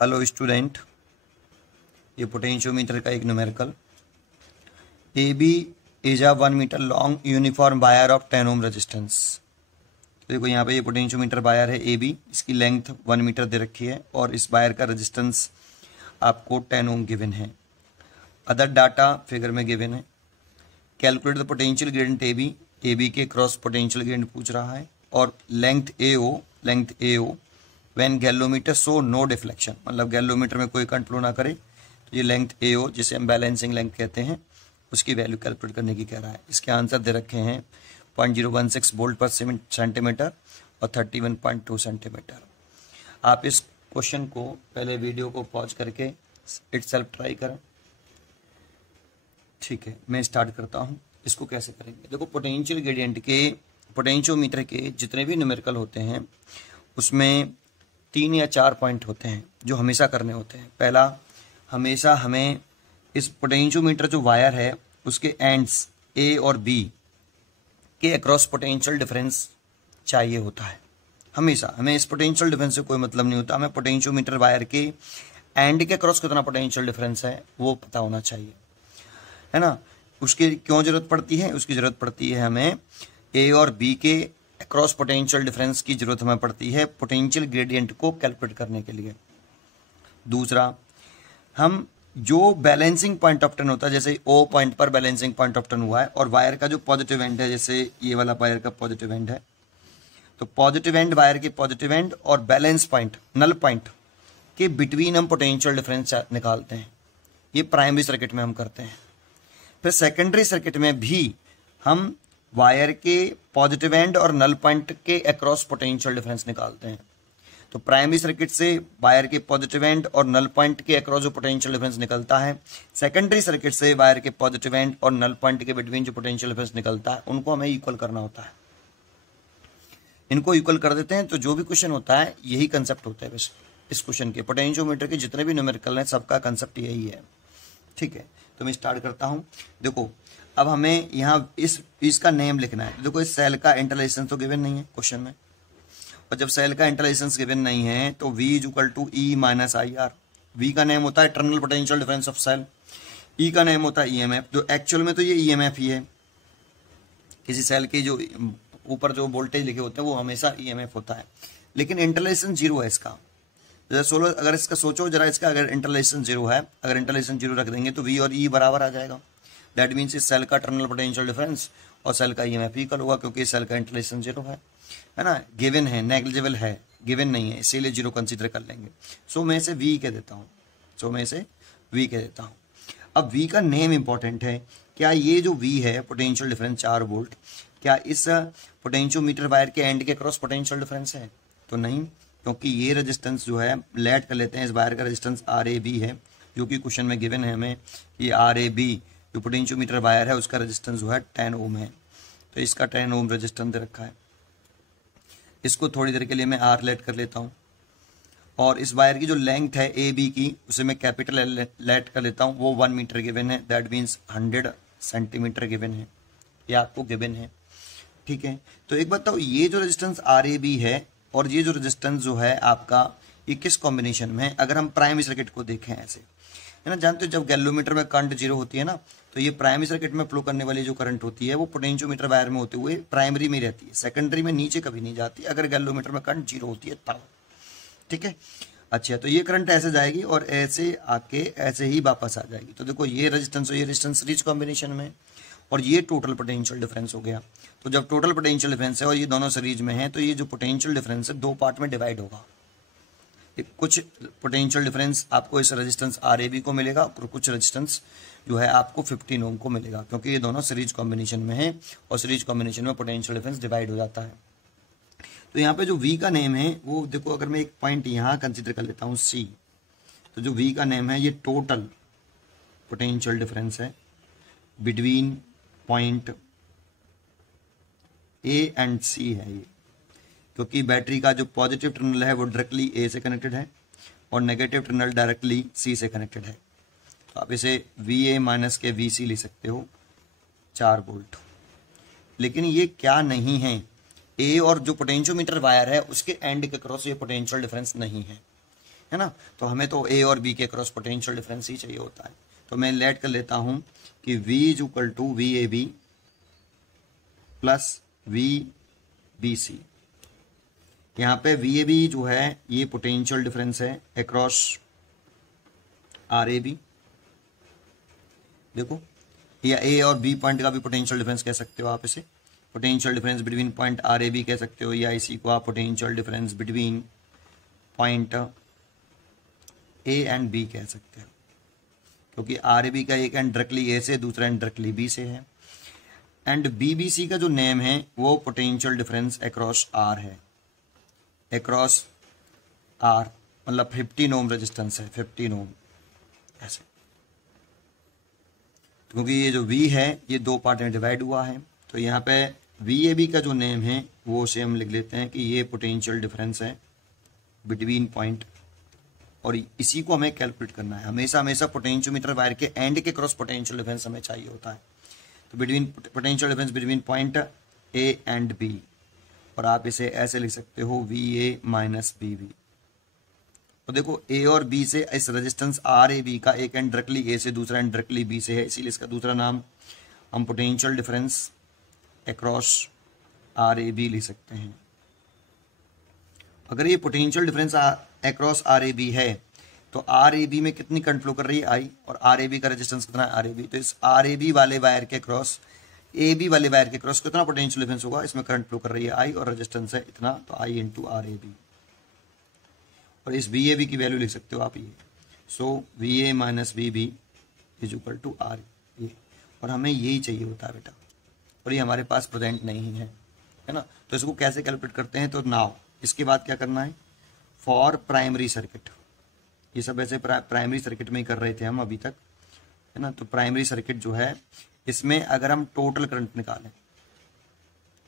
Hello student, ये potentiometer का एक numerical A B is a 1 metre long uniform wire of 10 ohm resistance. देखो यहाँ पे ये पोटेंशियोमीटर वायर है ए बी, इसकी लेंथ 1 मीटर दे रखी है और इस वायर का रेजिस्टेंस आपको 10 ओम गिवन है। अदर डाटा फिगर में गिवन है। Calculate the potential gradient A B के क्रॉस पोटेंशियल ग्रेडियंट पूछ रहा है और length A O when galvanometer show no deflection, मतलब गैल्वोमीटर में कोई करंट फ्लो ना करे तो ये लेंथ ए ओ, जिसे हम बैलेंसिंग लेंथ कहते हैं, उसकी वैल्यू कैलकुलेट करने की कह रहा है। इसके आंसर दे रखे हैं 0.016 वोल्ट पर सेंटीमीटर और 31.2 सेंटीमीटर। आप इस क्वेश्चन को पहले वीडियो को पॉज करके इटसेल्फ ट्राई करें। ठीक है, मैं स्टार्ट करता हूँ। इसको कैसे करेंगे, देखो पोटेंशियल ग्रेडियंट के पोटेंशियोमीटर के जितने भी न्यूमेरिकल होते हैं उसमें 3 या 4 पॉइंट होते हैं जो हमेशा करने होते हैं। पहला, हमेशा हमें इस पोटेंशियोमीटर जो वायर है उसके एंड्स ए और बी के अक्रॉस पोटेंशियल डिफरेंस चाहिए होता है। हमेशा हमें इस पोटेंशियल डिफरेंस से कोई मतलब नहीं होता, हमें पोटेंशियोमीटर वायर के एंड के अक्रॉस कितना पोटेंशियल डिफरेंस है वो पता होना चाहिए, है ना। उसकी क्यों जरूरत पड़ती है? उसकी जरूरत पड़ती है हमें ए और बी के क्रॉस पोटेंशियल डिफरेंस की जरूरत हमें पड़ती है पोटेंशियल ग्रेडियंट को कैलकुलेट करने के लिए। दूसरा, हम जो बैलेंसिंग पॉइंट ऑफ टर्न होता है, जैसे ओ पॉइंट पर बैलेंसिंग पॉइंट ऑफ टर्न हुआ है और वायर का जो पॉजिटिव एंड है, जैसे ये वाला वायर का पॉजिटिव एंड है, तो पॉजिटिव एंड वायर के पॉजिटिव एंड और बैलेंस पॉइंट नल पॉइंट के बिटवीन हम पोटेंशियल डिफरेंस निकालते हैं। ये प्राइमरी सर्किट में हम करते हैं। फिर सेकेंडरी सर्किट में भी हम वायर के पॉजिटिव एंड और नल पॉइंट के अक्रॉस पोटेंशियल डिफरेंस निकालते हैं। तो प्राइमरी सर्किट से वायर के पॉजिटिव एंड और नल पॉइंट के अक्रॉस जो पोटेंशियल डिफरेंस निकलता है, सेकेंडरी सर्किट से वायर के पॉजिटिव एंड और नल पॉइंट के बिटवीन जो पोटेंशियल डिफरेंस निकलता है उनको हमें इक्वल करना होता है। इनको इक्वल कर देते हैं तो जो भी क्वेश्चन होता है यही कंसेप्ट होता है। बस इस क्वेश्चन के पोटेंशियोमीटर के जितने भी न्यूमेरिकल हैं सबका कंसेप्ट यही है। ठीक है, तो मैं स्टार्ट करता हूँ। देखो, अब हमें यहाँ इसका नेम लिखना है। देखो, इस सेल का इंटरलेशन तो गिवन नहीं है क्वेश्चन में, और जब सेल का इंटरलेशन गिवन नहीं है तो V is equal to E minus I R. V का नेम होता है terminal potential difference of cell, E का नेम होता है EMF। जो एक्चुअल में तो ये EMF ही है। किसी सेल के जो ऊपर जो वोल्टेज लिखे होते हैं वो हमेशा EMF होता है, लेकिन इंटरलेशन 0 है इसका। जैसे अगर इसका सोचो जरा, इसका अगर इंटरलेशन 0 है, अगर इंटरलेशन 0 रख देंगे तो V और E बराबर आ जाएगा। दैट मीन्स इस सेल का टर्मिनल पोटेंशियल डिफरेंस और सेल का EMF इक्वल होगा, क्योंकि इस सेल का इंटरलेशन 0 है ना। गिवन है, नेग्लिजिबल है, गिवन नहीं है, इसीलिए 0 कंसीडर कर लेंगे। सो मैं इसे V कह देता हूँ। अब V का नेम इंपॉर्टेंट है। क्या ये जो V है पोटेंशियल डिफरेंस 4 वोल्ट, क्या इस पोटेंशियोमीटर वायर के एंड के क्रॉस पोटेंशियल डिफरेंस है? तो नहीं, क्योंकि ये रेजिस्टेंस जो है लेट कर लेते हैं, इस वायर का रेजिस्टेंस RAB है, जो कि क्वेश्चन में गिवन है हमें कि RAB जो पोटेंशियोमीटर वायर है उसका रेजिस्टेंस जो है 10 ओम है। तो इसका 10 ओम रेजिस्टेंस दे रखा है। इसको थोड़ी देर के लिए मैं R लेट कर लेता हूँ, और इस वायर की जो लेंथ है AB की उसे मैं कैपिटल L लेट कर लेता हूँ। वो 1 मीटर गिवन है, दैट मीन्स 100 सेंटीमीटर गिवन है, ये आपको गिवन है। ठीक है, तो एक बताओ, ये जो रेजिस्टेंस RAB है और ये जो रेजिस्टेंस जो है आपका, ये किस कॉम्बिनेशन में है? अगर हम प्राइमरी सर्किट को देखें ऐसे, है ना, जानते हो जब गैल्वोमीटर में करंट 0 होती है ना, तो ये प्राइमरी सर्किट में फ्लो करने वाली जो करंट होती है वो पोटेंशियोमीटर वायर में होते हुए प्राइमरी में रहती है, सेकेंडरी में नीचे कभी नहीं जाती अगर गैल्वोमीटर में करंट 0 होती है तब। ठीक है, अच्छा, तो ये करंट ऐसे जाएगी और ऐसे आके ऐसे ही वापस आ जाएगी। तो देखो, ये रेजिस्टेंस और ये रेजिस्टेंस सीरीज कॉम्बिनेशन में, और ये टोटल पोटेंशियल डिफरेंस हो गया। तो जब टोटल पोटेंशियल डिफरेंस है और ये दोनों सीरीज में है तो ये जो पोटेंशियल डिफरेंस है 2 पार्ट में डिवाइड होगा। कुछ पोटेंशियल डिफरेंस आपको इस रेजिस्टेंस RAB को मिलेगा और कुछ रेजिस्टेंस जो है आपको 15 ओम को मिलेगा, क्योंकि ये दोनों सीरीज कॉम्बिनेशन में है और सीरीज कॉम्बिनेशन में पोटेंशियल डिफरेंस डिवाइड हो जाता है। तो यहाँ पे जो V का नेम है वो देखो, अगर मैं एक पॉइंट यहाँ कंसिडर कर लेता हूँ C, तो जो V का नेम है ये टोटल पोटेंशियल डिफरेंस है between point A and C है ये, क्योंकि बैटरी का जो पॉजिटिव टर्मिनल है वो डायरेक्टली A से कनेक्टेड है और नेगेटिव टर्मिनल डायरेक्टली C से कनेक्टेड है। तो आप इसे VA माइनस के VC लिख सकते हो, 4 वोल्ट। लेकिन ये क्या नहीं है, A और जो पोटेंशियोमीटर वायर है उसके एंड के क्रॉस ये पोटेंशियल डिफरेंस नहीं है, है ना। तो हमें तो ए और बी के क्रॉस पोटेंशियल डिफरेंस ही चाहिए होता है। तो मैं लेट कर लेता हूं कि V is equal to V A B plus V B C. यहाँ पे वी ए बी जो है ये पोटेंशियल डिफरेंस है अक्रॉस आर ए बी, देखो, या ए और बी पॉइंट का भी पोटेंशियल डिफरेंस कह सकते हो आप, इसे potential difference between point R A B कह सकते हो, या इसी को आप potential difference between point A and B कह सकते हो, क्योंकि आर ए बी का एक एंड डायरेक्टली ए से, दूसरा एंड डायरेक्टली बी से है। एंड बी बी सी का जो नेम है वो पोटेंशियल डिफरेंस अक्रॉस आर है, अक्रॉस आर मतलब 15 ओम रेजिस्टेंस है, 15 ओम ऐसे, क्योंकि ये जो V है ये दो पार्ट में डिवाइड हुआ है। तो यहाँ पे VAB का जो नेम है वो उसे हम लिख लेते हैं कि ये पोटेंशियल डिफरेंस है बिटवीन पॉइंट, और इसी को हमें कैलकुलेट करना है। हमेशा हमेशा पोटेंशियोमीटर वायर के एंड के क्रॉस पोटेंशियल डिफरेंस हमें चाहिए होता है। तो between potential difference between point A and B, और आप इसे ऐसे लिख सकते हो VA माइनस BB। तो देखो A और B से इस रेजिस्टेंस RAB का एक एंड डायरेक्टली A से, दूसरा एंड डायरेक्टली B से है, इसीलिए इसका दूसरा नाम हम पोटेंशियल डिफरेंस अक्रॉस RAB लिख सकते हैं। अगर ये पोटेंशियल डिफरेंस अक्रॉस RAB है तो RAB में कितनी करंट फ्लो कर रही है I, और RAB का रेजिस्टेंस कितना है RAB, तो इस RAB वाले वायर के क्रॉस AB वाले वायर के क्रॉस कितना पोटेंशियल डिफरेंस होगा, इसमें करंट फ्लो कर रही है I और रेजिस्टेंस है इतना, तो I इंटू RAB। और इस VAB की वैल्यू लिख सकते हो आप ये, so VA minus BB is equal to R ये, और हमें यही चाहिए होता है बेटा, और ये हमारे पास प्रेजेंट नहीं है ना। तो इसको कैसे कैलकुलेट करते हैं, तो नाउ इसके बाद क्या करना है, फॉर प्राइमरी सर्किट, ये सब ऐसे प्राइमरी सर्किट में ही कर रहे थे हम अभी तक, है ना। तो प्राइमरी सर्किट जो है इसमें अगर हम टोटल करंट निकालें,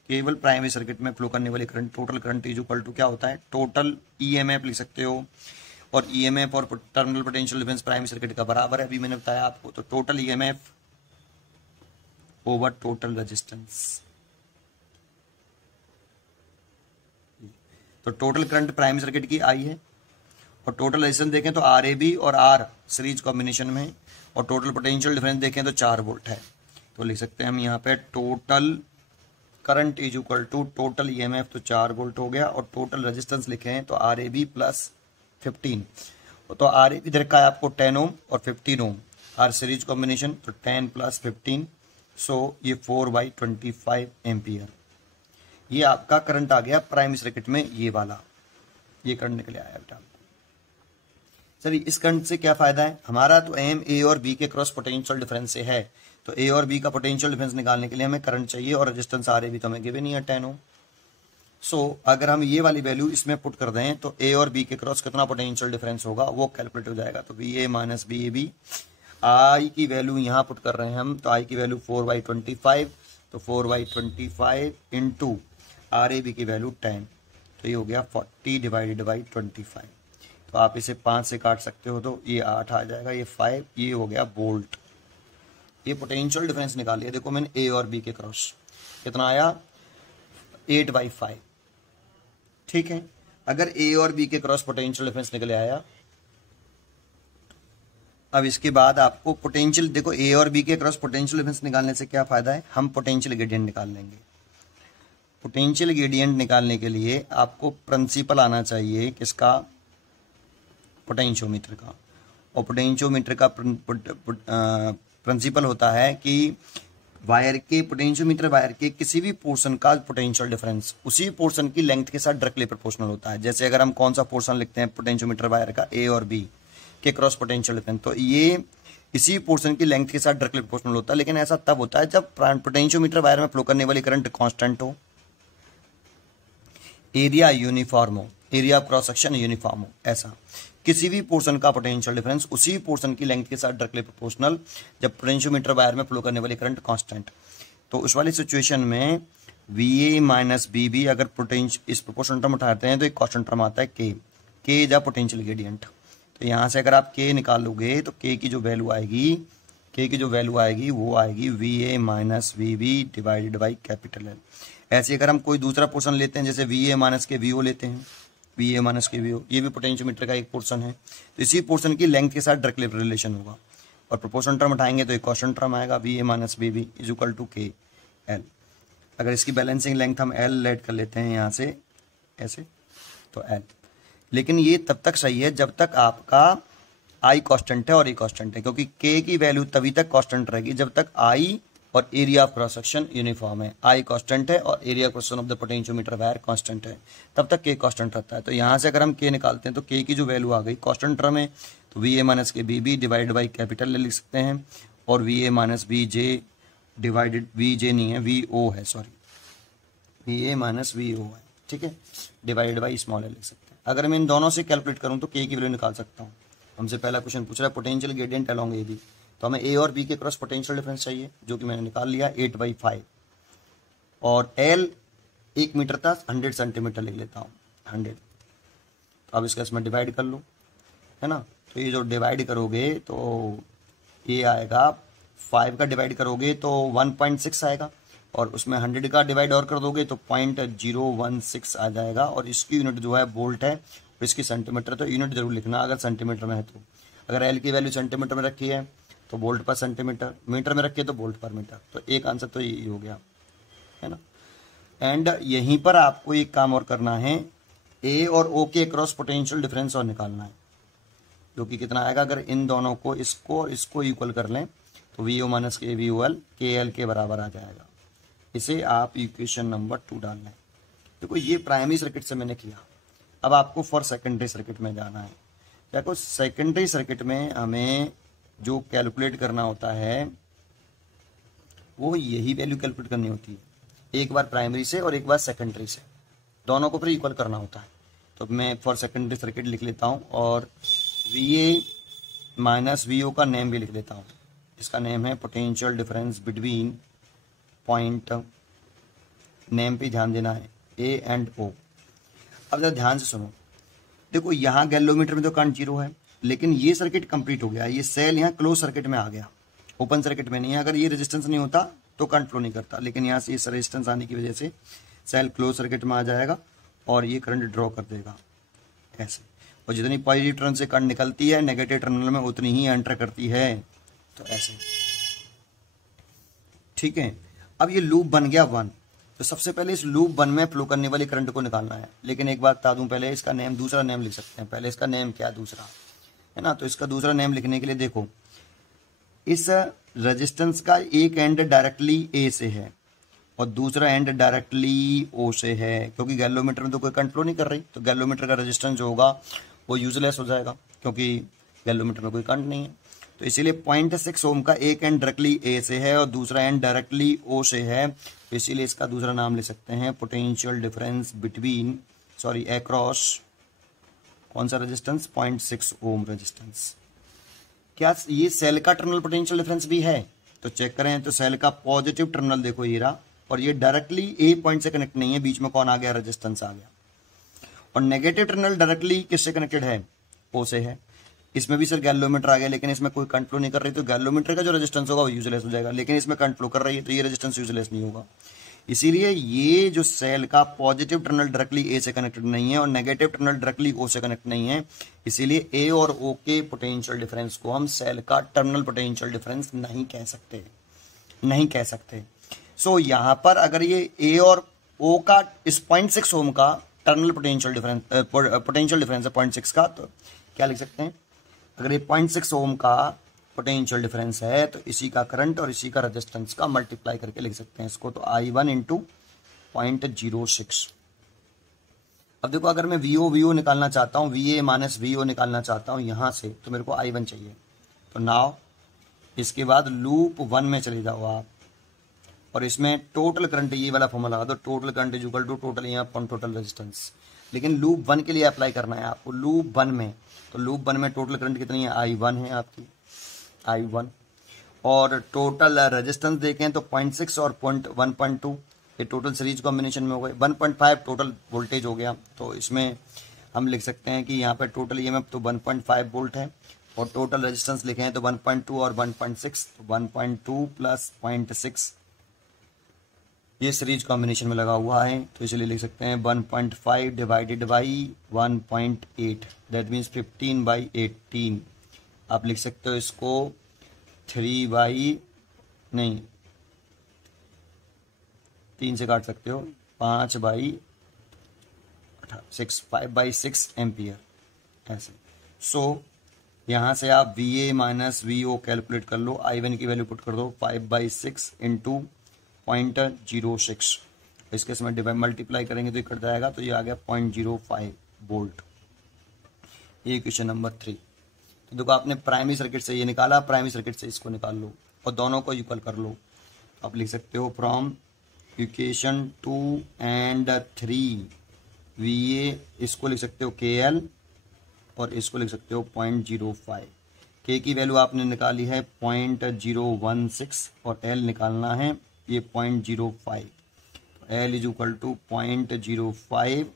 केवल प्राइमरी सर्किट में फ्लो करने वाली current, total current is equal to क्या होता है, टोटल ईएमएफ लिख सकते हो, और ईएमएफ और terminal potential difference primary circuit का बराबर है, अभी मैंने बताया आपको। तो total EMF over total resistance, तो टोटल करंट प्राइमरी सर्किट की आई है, और टोटल रेजिस्टेंस देखें तो RAB और R सीरीज कॉम्बिनेशन में, और टोटल पोटेंशियल डिफरेंस देखें तो 4 वोल्ट है। तो लिख सकते हैं हम यहाँ पे total current is equal to total EMF, तो 4 वोल्ट हो गया, और टोटल रेजिस्टेंस लिखे हैं तो RAB प्लस 15, तो RAB इधर का है आपको 10 ओम और 15 ओम, आर सीरीज कॉम्बिनेशन, तो 10 प्लस 15, सो ये 4/25 एम्पियर, ये आपका करंट आ गया प्राइमरी सर्किट में, ये वाला ये करंट निकले आया बेटा। चलिए इस करंट से क्या फायदा है हमारा, तो एम ए और बी के क्रॉस पोटेंशियल डिफरेंस से है, तो ए और बी का पोटेंशियल डिफरेंस निकालने के लिए हमें करंट चाहिए, और रेजिस्टेंस RAB तो हमें गिवन नहीं है 10 ओम। सो अगर हम ये वाली वैल्यू इसमें पुट कर दें तो ए और बी के क्रॉस कितना पोटेंशियल डिफरेंस होगा वो कैलकुलेट हो जाएगा। तो VA माइनस BAB, आई की वैल्यू यहाँ पुट कर रहे हैं हम, तो आई की वैल्यू 4/25, तो 4/25 इंटू RAB की वैल्यू 10, तो ये हो गया 40 डिवाइडेड बाई 25। तो आप इसे 5 से काट सकते हो, तो ये 8 आ जाएगा, ये 5, ये हो गया वोल्ट। ये पोटेंशियल डिफरेंस निकाल लिया, देखो मैंने ए और बी के क्रॉस कितना आया, 8/5, ठीक है। अगर ए और बी के क्रॉस पोटेंशियल डिफरेंस निकले आया, अब इसके बाद आपको पोटेंशियल, देखो ए और बी के क्रॉस पोटेंशियल डिफरेंस निकालने से क्या फायदा है, हम पोटेंशियल ग्रेडियंट निकाल लेंगे। पोटेंशियल ग्रेडियंट निकालने के लिए आपको प्रिंसिपल आना चाहिए किसका, पोटेंशियोमीटर का, और पोटेंशियोमीटर का प्रिंसिपल होता है कि वायर के, पोटेंशियोमीटर वायर के किसी भी पोर्शन का पोटेंशियल डिफरेंस उसी पोर्शन की लेंथ के साथ डायरेक्टली प्रोपोर्शनल होता है। जैसे अगर हम कौन सा पोर्शन लिखते हैं पोटेंशियोमीटर वायर का, ए और बी के क्रॉस पोटेंशियल डिफरेंस, तो ये इसी पोर्शन की लेंथ के साथ डायरेक्टली प्रोपोर्शनल होता है। लेकिन ऐसा तब होता है जब पोटेंशियोमीटर वायर में फ्लो करने वाली करंट कांस्टेंट हो, एरिया यूनिफॉर्म हो, area of cross section uniform हो, ऐसा किसी भी पोर्शन का पोटेंशियल डिफरेंस उसी पोर्शन की लेंथ के साथ डायरेक्टली प्रोपोर्शनल, जब पोटेंशियोमीटर वायर में फ्लो करने वाली करंट कांस्टेंट। तो उस वाली सिचुएशन में VA माइनस BB अगर पोटेंशियल इस प्रोपोर्शनल टर्म उठाते हैं तो एक कांस्टेंट टर्म आता है K is a potential gradient. तो यहाँ से अगर आप K निकालोगे तो K की जो वैल्यू आएगी वो आएगी VA minus BB divided by capital L। ऐसे अगर हम कोई दूसरा पोर्शन लेते हैं, जैसे VA माइनस के VO लेते हैं, वी ए माइनस के वी ओ, ये भी पोटेंशियोमीटर का एक पोर्शन है, तो इसी पोर्शन की लेंथ के साथ डायरेक्टली रिलेशन होगा। और प्रोपोर्शन टर्म उठाएंगे तो एक कांस्टेंट टर्म आएगा, V A minus V B is equal to K L. अगर इसकी बैलेंसिंग लेंथ हम एल लेट कर लेते हैं यहाँ से ऐसे, तो एल। लेकिन ये तब तक सही है जब तक आपका आई कांस्टेंट है और ए कांस्टेंट है, क्योंकि के की वैल्यू तभी तक कांस्टेंट रहेगी जब तक आई और area of cross section uniform है। आई कांस्टेंट है और area cross section of the potentiometer wire constant है, तब तक के कांस्टेंट रहता है। तो यहाँ से अगर हम के निकालते हैं तो के की जो वैल्यू आ गई कांस्टेंट टर्म है, तो वी ए माइनस के B B divide by capital लिख सकते हैं, और V A minus V J divided, V J नहीं है वी ओ है, sorry V A minus V O है, ठीक है, डिवाइड बाई स्मॉल ए लिख सकते हैं। अगर मैं इन दोनों से कैलकुलेट करूँ तो के की वैल्यू निकाल सकता हूँ। हमसे पहला क्वेश्चन पूछ रहा है potential gradient along A B, तो हमें ए और बी के क्रॉस पोटेंशियल डिफरेंस चाहिए, जो कि मैंने निकाल लिया 8/5, और एल 1 मीटर था, 100 सेंटीमीटर लिख लेता हूँ 100। तो अब इसका इसमें डिवाइड कर लो, है ना, तो ये जो डिवाइड करोगे तो ये आएगा 5 का डिवाइड करोगे तो 1.6 आएगा, और उसमें 100 का डिवाइड और कर दोगे तो 0.016 आ जाएगा। और इसकी यूनिट जो है वोल्ट है, और इसकी सेंटीमीटर, तो यूनिट जरूर लिखना अगर सेंटीमीटर में है तो। अगर एल की वैल्यू सेंटीमीटर में रखी है तो वोल्ट पर सेंटीमीटर, मीटर में रखी है तो वोल्ट पर मीटर। तो एक आंसर तो यही हो गया, है ना। एंड यहीं पर आपको एक काम और करना है, ए और ओ के क्रॉस पोटेंशियल डिफरेंस और निकालना है, जो कि कितना आएगा। अगर इन दोनों को, इसको और इसको इक्वल कर लें तो वी ओ माइनस के वी ओ एल के एल के बराबर आ जाएगा। इसे आप इक्वेशन नंबर 2 डाल लें। देखो ये प्राइमरी सर्किट से मैंने किया, अब आपको फॉर सेकेंडरी सर्किट में जाना है। देखो सेकेंडरी सर्किट में हमें जो कैलकुलेट करना होता है वो यही वैल्यू कैलकुलेट करनी होती है, एक बार प्राइमरी से और एक बार सेकेंडरी से, दोनों को फिर इक्वल करना होता है। तो मैं फॉर सेकेंडरी सर्किट लिख लेता हूँ, और V A minus V O का नेम भी लिख लेता हूँ। इसका नेम है potential difference between point, name पे ध्यान देना है, ए एंड ओ। अब जरा ध्यान से सुनो, देखो यहाँ गैलोमीटर में तो करंट 0 है, लेकिन ये सर्किट कंप्लीट हो गया, ये सेल यहाँ क्लोज सर्किट में आ गया, ओपन सर्किट में नहीं है। अगर ये रेजिस्टेंस नहीं होता तो करंट फ्लो नहीं करता, लेकिन यहाँ से इस रेजिस्टेंस आने की वजह से सेल क्लोज सर्किट में आ जाएगा और ये करंट ड्रॉ कर देगा ऐसे। और जितनी पॉजिटिव टर्न से करंट निकलती है नेगेटिव टर्मिनल में उतनी ही एंटर करती है, तो ऐसे, ठीक है। अब ये लूप बन गया 1, तो सबसे पहले इस लूप 1 में फ्लो करने वाली करंट को निकालना है। लेकिन एक बात बता दूं, पहले इसका नेम, दूसरा नेम लिख सकते हैं। पहले इसका नेम क्या, दूसरा, है ना। तो इसका दूसरा नेम लिखने के लिए देखो, इस रेजिस्टेंस का एक एंड डायरेक्टली ए से है और दूसरा एंड डायरेक्टली ओ से है, क्योंकि गैलोमीटर में तो कोई करंट फ्लो नहीं कर रही, तो गैलोमीटर का रेजिस्टेंस जो होगा वो यूजलेस हो जाएगा, क्योंकि गैलोमीटर में कोई करंट नहीं है। तो इसीलिए 0.6 ओम का एक एंड डायरेक्टली ए से है और दूसरा एंड डायरेक्टली ओ से है, तो इसीलिए इसका दूसरा नाम ले सकते हैं potential difference between, sorry across, कौन सा रेजिस्टेंस, 0.6 ओम रेजिस्टेंस। क्या ये सेल का टर्मिनल पोटेंशियल डिफरेंस भी है? तो चेक करें, तो सेल का पॉजिटिव टर्मिनल देखो ये रहा, और ये डायरेक्टली ए पॉइंट से कनेक्ट नहीं है, बीच में कौन आ गया, रेजिस्टेंस आ गया। और नेगेटिव टर्मिनल डायरेक्टली किससे कनेक्टेड है, ओ से है। इसमें भी सर गैलोमीटर आ गया, लेकिन इसमें कोई करंट फ्लो नहीं कर रही, तो गैलोमीटर का जो रेजिस्टेंस होगा वो यूजलेस हो जाएगा, लेकिन इसमें करंट फ्लो कर रही है तो ये रेजिस्टेंस यूजलेस नहीं होगा। इसीलिए ये जो सेल का पॉजिटिव टर्मिनल डायरेक्टली ए से कनेक्टेड नहीं है और नेगेटिव टर्मिनल डायरेक्टली ओ से कनेक्ट नहीं है, इसीलिए ए और ओ के पोटेंशियल डिफरेंस को हम सेल का टर्मिनल पोटेंशियल डिफरेंस नहीं कह सकते, नहीं कह सकते। सो यहां पर अगर ये ए और ओ का इस 0.6 ओम का terminal potential difference, potential difference है 0.6 का, तो क्या लिख सकते हैं, अगर ये 0.6 ओम का पोटेंशियल डिफरेंस है तो इसी का करंट और इसी का रेजिस्टेंस का मल्टीप्लाई करके लिख सकते हैं इसको, तो I1 इंटू 0.06। अब देखो, अगर मैं VO निकालना चाहता हूँ, VA माइनस VO निकालना चाहता हूँ यहाँ से, तो मेरे को I1 चाहिए। तो नाउ इसके बाद लूप 1 में चले जाओ आप, और इसमें टोटल करंट, ये वाला फॉर्मूला लगा दो, total current is equal to total यहाँ अपॉन टोटल रेजिस्टेंस। लेकिन लूप 1 के लिए अप्लाई करना है आपको, लूप 1 में, तो लूप 1 में टोटल करंट कितनी है, I1 है आपकी, I1, और टोटल रेजिस्टेंस देखें तो 0.6 और 1.2, ये टोटल सीरीज कॉम्बिनेशन में हो गए। 1.5 टोटल वोल्टेज हो गया, तो इसमें हम लिख सकते हैं कि यहाँ पे टोटल ईएमएफ तो 1.5 वोल्ट है, और टोटल रेजिस्टेंस लिखे हैं तो 1.2 और 1.6, तो 1.2 प्लस 0.6 ये सीरीज कॉम्बिनेशन में लगा हुआ है, तो इसलिए लिख सकते हैं 1.5 डिवाइडेड बाई 1.8, दैट मीन्स 15/18। आप लिख सकते हो इसको 3 से काट सकते हो, 5/6 एम्पियर ऐसे। सो यहाँ से आप VA माइनस VO कैलकुलेट कर लो, I1 की वैल्यू पुट कर दो 5/6 इंटू 0.06, इसके समय डिवाइड मल्टीप्लाई करेंगे तो ये कट जाएगा, तो ये आ गया 0.05 वोल्ट। ये क्वेश्चन नंबर 3। तो देखो आपने प्राइमरी सर्किट से ये निकाला, प्राइमरी सर्किट से इसको निकाल लो और दोनों को इक्वल कर लो। आप लिख सकते हो फ्रॉम इक्वेशन 2 एंड 3 VA, इसको लिख सकते हो KL और इसको लिख सकते हो 0.05। K की वैल्यू आपने निकाली है 0.016 और L निकालना है ये 0.05। L is equal to 0.05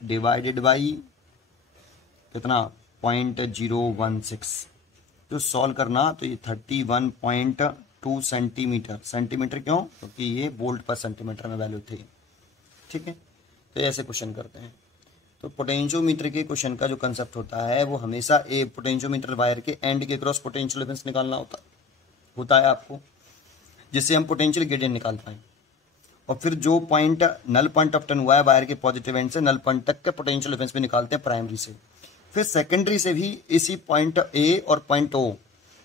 divided by कितना 0.016। तो सॉल्व करना तो ये 31.2 सेंटीमीटर, सेंटीमीटर क्यों, क्योंकि ये वोल्ट पर सेंटीमीटर में वैल्यू थी। ठीक है, तो ऐसे क्वेश्चन करते हैं। तो पोटेंशियोमीटर के क्वेश्चन का जो कंसेप्ट होता है वो हमेशा एक पोटेंशियोमीटर वायर के एंड के क्रॉस पोटेंशियल डिफरेंस निकालना होता है आपको, जिससे हम पोटेंशियल ग्रेडियंट निकाल पाए। और फिर जो point null point of turn हुआ है वायर के पॉजिटिव एंड से नल पॉइंट तक के पोटेंशियल डिफरेंस भी निकालते हैं प्राइमरी से। फिर सेकेंडरी से भी इसी पॉइंट A और पॉइंट O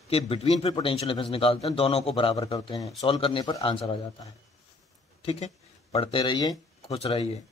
के बिटवीन फिर पोटेंशियल डिफरेंस निकालते हैं, दोनों को बराबर करते हैं, सॉल्व करने पर आंसर आ जाता है। ठीक है, पढ़ते रहिए, खुश रहिए।